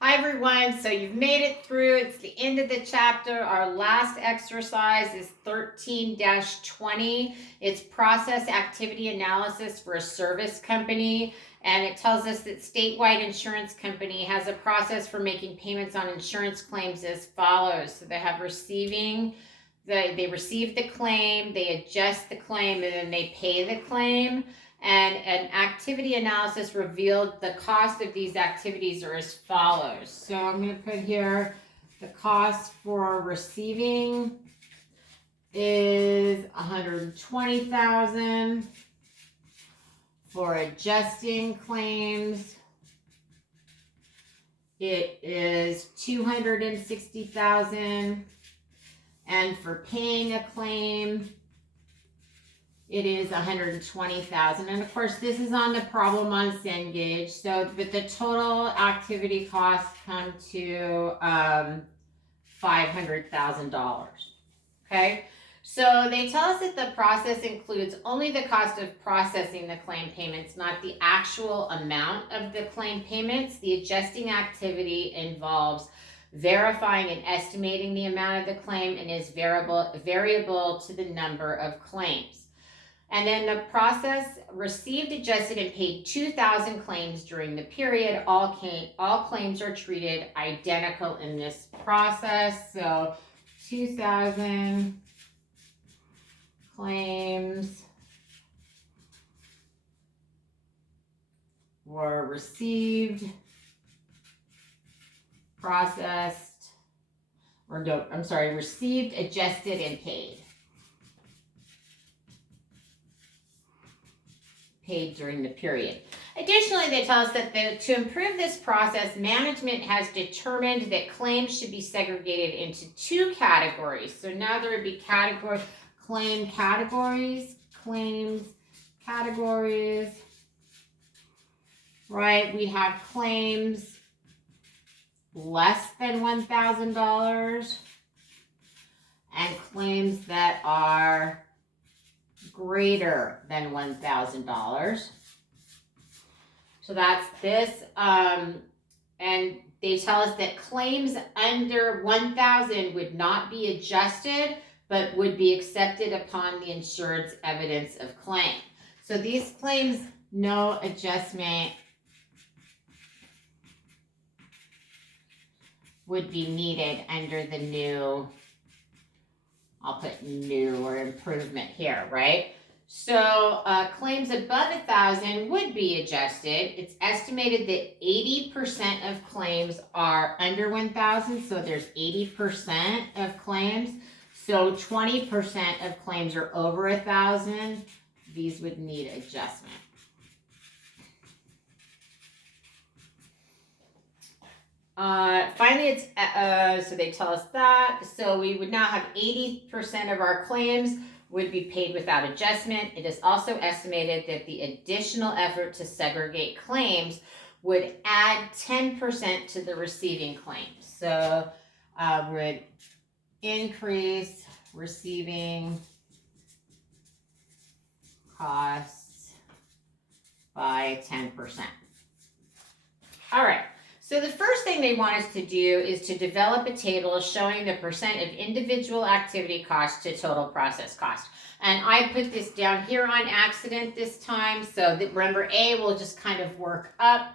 Hi everyone, so you've made it through. It's the end of the chapter. Our last exercise is 13-20. It's process activity analysis for a service company. And it tells us that statewide insurance company has a process for making payments on insurance claims as follows. So they have they receive the claim, they adjust the claim, and then they pay the claim. And an activity analysis revealed the cost of these activities are as follows. So I'm going to put here the cost for receiving is $120,000. For adjusting claims, it is $260,000. And for paying a claim, it is $120,000. And of course, this is on the problem on Cengage. So, but the total activity costs come to $500,000. Okay. So they tell us that the process includes only the cost of processing the claim payments, not the actual amount of the claim payments. The adjusting activity involves verifying and estimating the amount of the claim and is variable to the number of claims. And then the process received, adjusted, and paid 2,000 claims during the period. All claims are treated identical in this process. So 2,000 claims were received, processed, received, adjusted, and paid during the period. Additionally, they tell us that to improve this process, management has determined that claims should be segregated into two categories. So now there would be claims categories, right? We have claims less than $1,000 and claims that are greater than $1,000. So that's this. And they tell us that claims under $1,000 would not be adjusted, but would be accepted upon the insured's evidence of claim. So these claims, no adjustment would be needed under the new, I'll put new or improvement here, right? So claims above $1,000 would be adjusted. It's estimated that 80% of claims are under $1,000, so there's 80% of claims. So 20% of claims are over $1,000. These would need adjustment. Finally, it's so they tell us that. So we would now have 80% of our claims would be paid without adjustment. It is also estimated that the additional effort to segregate claims would add 10% to the receiving claims. So would increase receiving costs by 10%. All right. So the first thing they want us to do is to develop a table showing the percent of individual activity cost to total process cost. And I put this down here on accident this time. So that, remember, A will just kind of work up.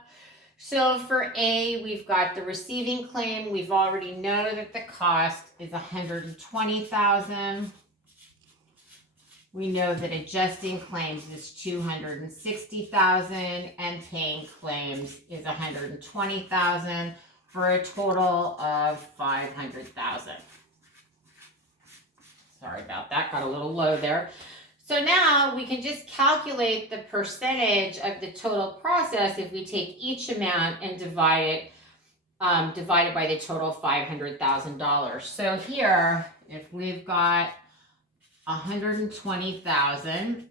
So for A, we've got the receiving claim. We've already know that the cost is $120,000. We know that adjusting claims is $260,000 and paying claims is $120,000 for a total of $500,000. Sorry about that, got a little low there. So now we can just calculate the percentage of the total process if we take each amount and divide it by the total $500,000. So here, if we've got $120,000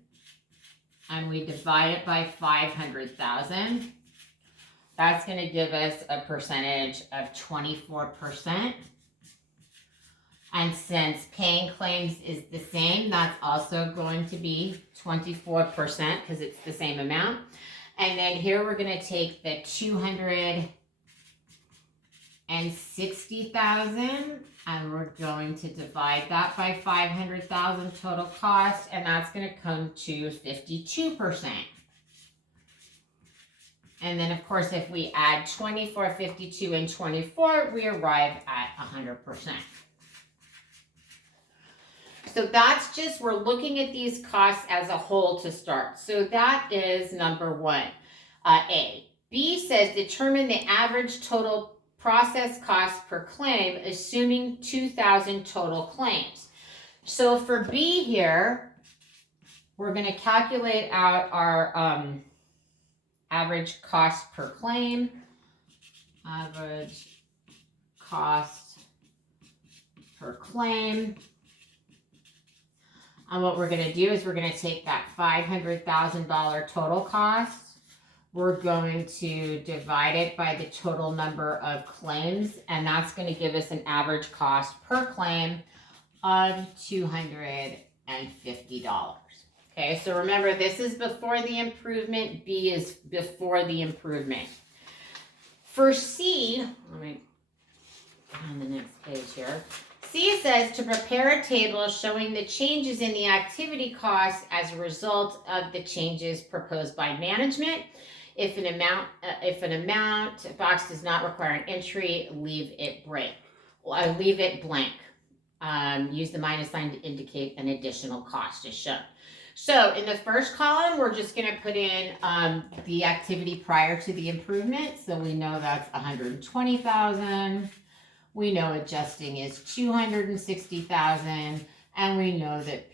and we divide it by 500,000, that's going to give us a percentage of 24%. And since paying claims is the same, that's also going to be 24% because it's the same amount. And then here we're going to take the $160,000, and we're going to divide that by 500,000 total cost, and that's going to come to 52%. And then of course, if we add 24, 52, and 24, we arrive at 100%. So that's just, we're looking at these costs as a whole to start. So that is number one, A. B says determine the average total process cost per claim, assuming 2,000 total claims. So for B here, we're going to calculate out our average cost per claim. Average cost per claim. And what we're going to do is we're going to take that $500,000 total cost. We're going to divide it by the total number of claims, and that's going to give us an average cost per claim of $250. Okay, so remember, this is before the improvement. B is before the improvement. For C, let me on the next page here. C says to prepare a table showing the changes in the activity costs as a result of the changes proposed by management. If an amount box does not require an entry, leave it blank. Use the minus sign to indicate an additional cost as shown. So in the first column, we're just going to put in the activity prior to the improvement. So we know that's 120,000. We know adjusting is 260,000, and we know that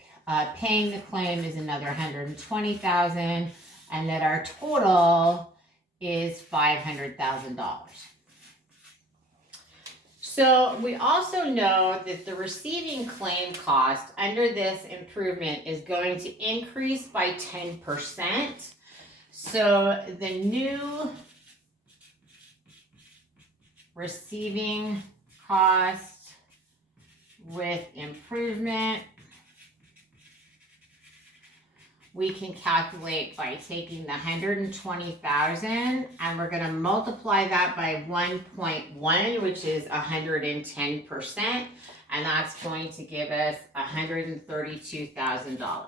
paying the claim is another 120,000, and that our total is $500,000. So we also know that the receiving claim cost under this improvement is going to increase by 10%. So the new receiving cost with improvement, we can calculate by taking the 120,000, and we're going to multiply that by 1.1, which is 110%, and that's going to give us $132,000.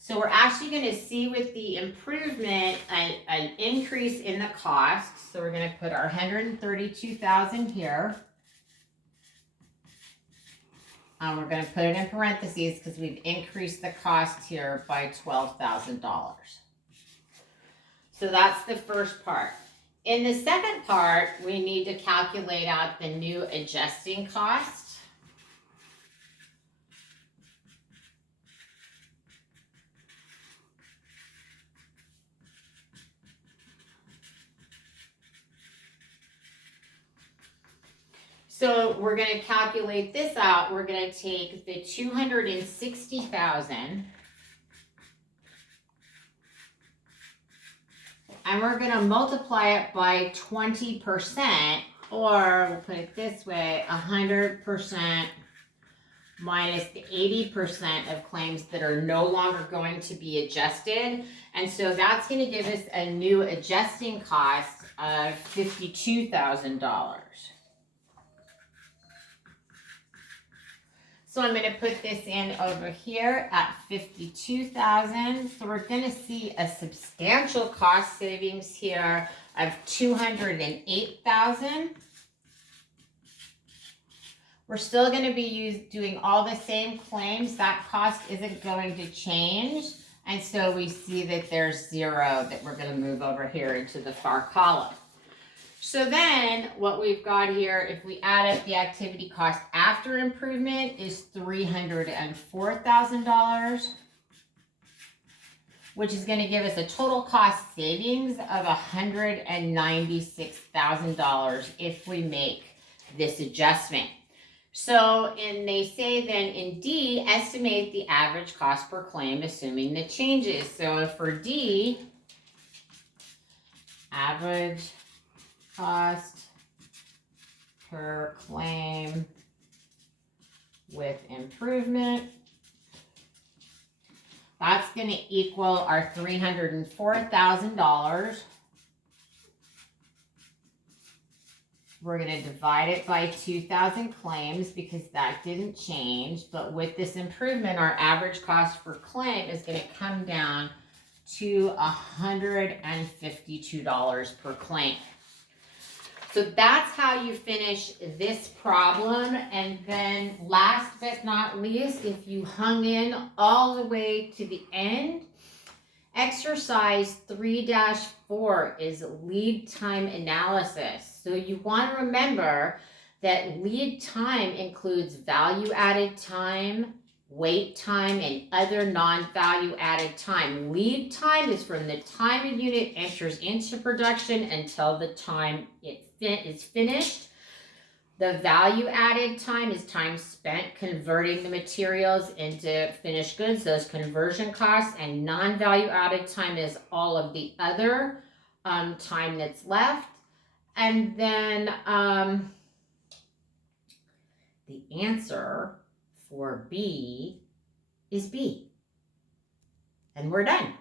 So we're actually going to see with the improvement an increase in the cost. So we're going to put our 132,000 here. And we're going to put it in parentheses because we've increased the cost here by $12,000. So that's the first part. In the second part, we need to calculate out the new adjusting cost. So we're going to calculate this out. We're going to take the 260,000 and we're going to multiply it by 20%, or we'll put it this way, 100% minus the 80% of claims that are no longer going to be adjusted. And so that's going to give us a new adjusting cost of $52,000. So I'm going to put this in over here at 52,000. So we're going to see a substantial cost savings here of 208,000. We're still going to be doing all the same claims. That cost isn't going to change. And so we see that there's 0 that we're going to move over here into the far column. So then what we've got here, if we add up the activity cost after improvement, is $304,000, which is going to give us a total cost savings of $196,000 if we make this adjustment. So, and they say then in D, estimate the average cost per claim assuming the changes. So for D, average cost per claim with improvement, that's going to equal our $304,000 We're going to divide it by 2,000 claims because that didn't change. But with this improvement, our average cost per claim is going to come down to $152 per claim. So that's how you finish this problem. And then last but not least, if you hung in all the way to the end, exercise 3-4 is lead time analysis. So you want to remember that lead time includes value added time, wait time, and other non-value added time. Lead time is from the time a unit enters into production until the time it is finished. The value added time is time spent converting the materials into finished goods, those conversion costs, and non-value added time is all of the other time that's left. And then the answer for B is B. And we're done.